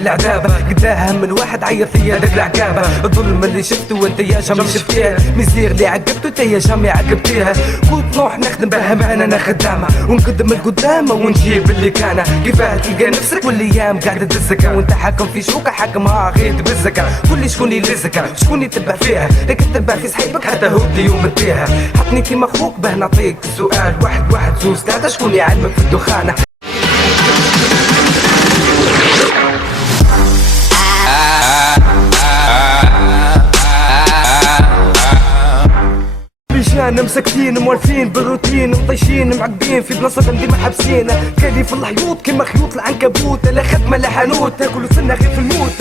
العذابة قداها من واحد عيط ليا داك العقابة. الظلم اللي شفته وانت يا جامي شفتيه، مزير اللي عقبته انت يا جامي عقبتيها. قلت نروح نخدم بها معنا انا خدامة، ونقدم القدامى ونجيب اللي كان. كيفاه تلقى نفسك والايام قاعدة تزكى، وانت حاكم في شوكة حاكمها غير تبزكى. قولي شكون اللي رزقك شكون يتبع فيها، لك تتبع في صحيبك حتى هو اليوم تبيها. حطني كيما اخوك باه نعطيك السؤال، واحد واحد زوز ثلاثة شكون يعلمك في الدخانة. بيجانا مسكتين موالفين بالروتين، مطيشين معقبين في بلاصتهم ديما حابسين. كالي في الحيوط كيما خيوط العنكبوت، لا خدمة لا حانوت تاكل وسنة غير في الموت.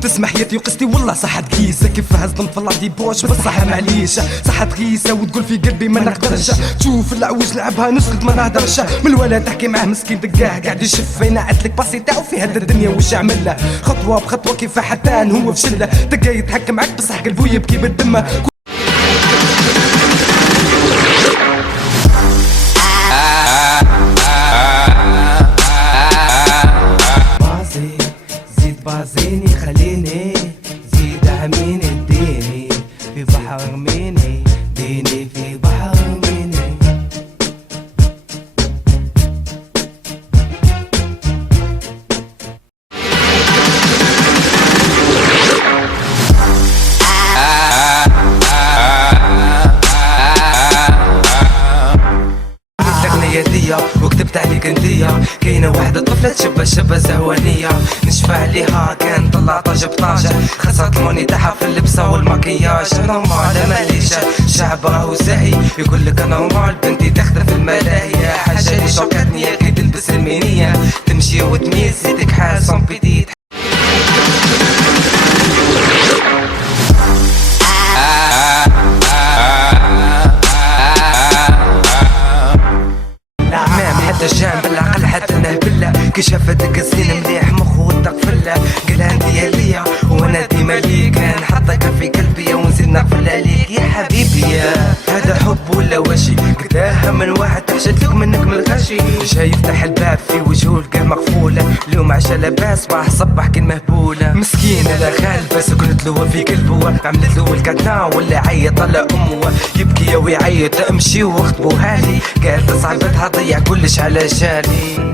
تسمع حياتي وقصتي والله صح تقيسه، كيف هزلم طلع دي بوش بصح معليش صح تغيسه، وتقول في قلبي ما نقدرش. تشوف العوج لعبها نسكت ما نهدرش، من الولد تحكي معاه مسكين دقاه قاعد يشف. ينعت لك باصي تاعو في هاد الدنيا وش عمله، خطوه بخطوه كيف حتان هو فشله. تلقاه يتحكم معاك بصح قلبو يبكي بالدمه. بازيني خليني زيد اهميني اديني في بحر ميني، ديني في بحر ميني. نيادية وكتبت عليك انتيا، كاينة واحدة طفلة تشبه زهوانية، نشفى عليها كان طلع طاجة بطاجة، خسرت الموني تاعها في اللبسة والمكياج. نورمال ماليش شعب راهو ساهي يقولك نورمال بنتي تخدم في الملاهي. حاجة اللي شوكتني كي تلبس المينية، تمشي وتميز زيدك حال سون بيديت. جام بالعقل حتى نهبله، كي شافتك الزين مليح مخو تقفله. قالها انت يا ليا وانا ديما ليك، نحطك في قلبي ونزيد نقفل عليك يا حبيبي. هذا حب ولا وشي قداها من واحد تحشد لك منك من الغشي. جاي يفتح الباب في وجهه لقاه مقفوله، اليوم عشا لاباس صباح صبح كان مهبوله. مسكينه لا غالبه سكنت له في قلبه، عملت له الكاتنا ولا عيط على امه. يبكي ويعيط امشي واخطبو هالي، قالت صعبتها ضيع كلش على جالي.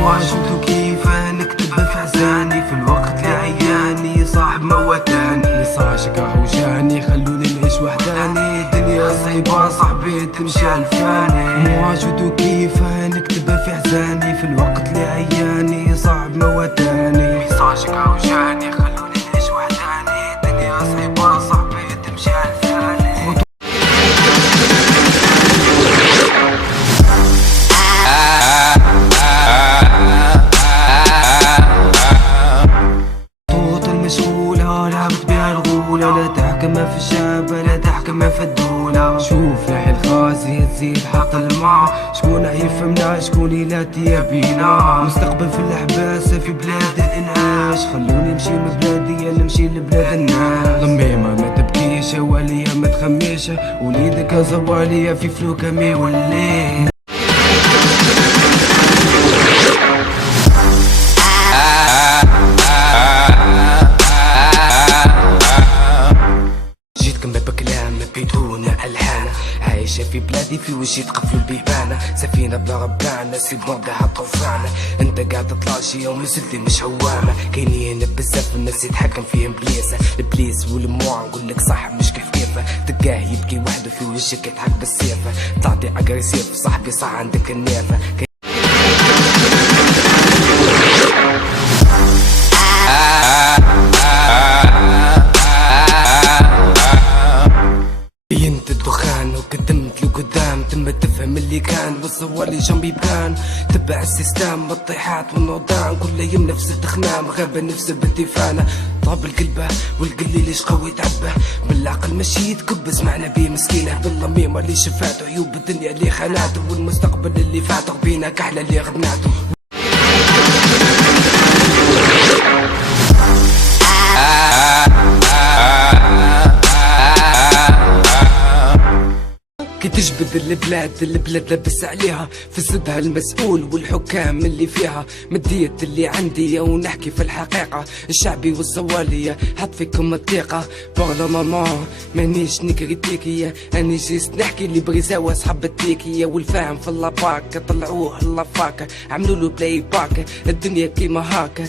وشفتو كيف نكتب في حزاني في الوقت اللي عياني صاحب موتاني. ميساجك راهو جاني خلوني نعيش وحداني، الدنيا صعيبة صاحبي تمشي عالفاني. وشفتو كيف نكتب في حزاني في الوقت اللي عياني صاحب موتاني. ميساجك راهو جاني خلوني نعيش وحداني، الدنيا صعيبة صاحبي تمشي عالفاني. لا تحكم في الشاب لا تحكم في الدولة. شوف لاحي الغازي تزيد حط الماء، شكون يفهمنا شكون يلاتي بينا. مستقبل في الاحباس في بلاد الانعاش، خلوني نمشي من بلادي نمشي لبلاد الناس. ضميمة ما تبكيش واليا ما تخميش، وليدك زواليا في فلوكة مي ولي. بدون الحان عايشة في بلادي في وجهي تقفلوا البيبانة، سفينة بلا ربانة سي بون بلا طوفانة. انت قاعد تطلع شي يوم نزلتي مش هوامة، كاينين بزاف الناس يتحكم فيهم بليسة. البليس والموع نقولك صح مش كيف كيفه، تلقاه يبكي وحده في وجهك يضحك بالسيفة. تعطي اجريسيف صاحبي صح عندك النيفة. بينت الدخان وقدمت له قدام تم تفهم اللي كان، والصور واللي جنبي بكان تبع السيستم بالطيحات والنوضان، كل يوم نفس التخمام، غابة نفس البديفانة، طاب القلبة والقليل ليش قوي تعبه، بالعقل ماشي يتكب سمعنا بيه مسكينه، بالضميمة اللي شفاته، عيوب الدنيا اللي خاناته، والمستقبل اللي فاته، بينا كحلة اللي غبناته. كي تجبد البلاد لبس عليها، فسدها المسؤول والحكام اللي فيها، مديت اللي عندي ونحكي في الحقيقة، الشعبي والزوالية حط فيكم الثقة، بارلمان مانيش نكريتيكية، اني جيت نحكي اللي بغي زاوى اصحاب التيكية، والفاهم في اللاباك طلعوه اللافاك، عملوا له بلاي باك، الدنيا كيما هاكا.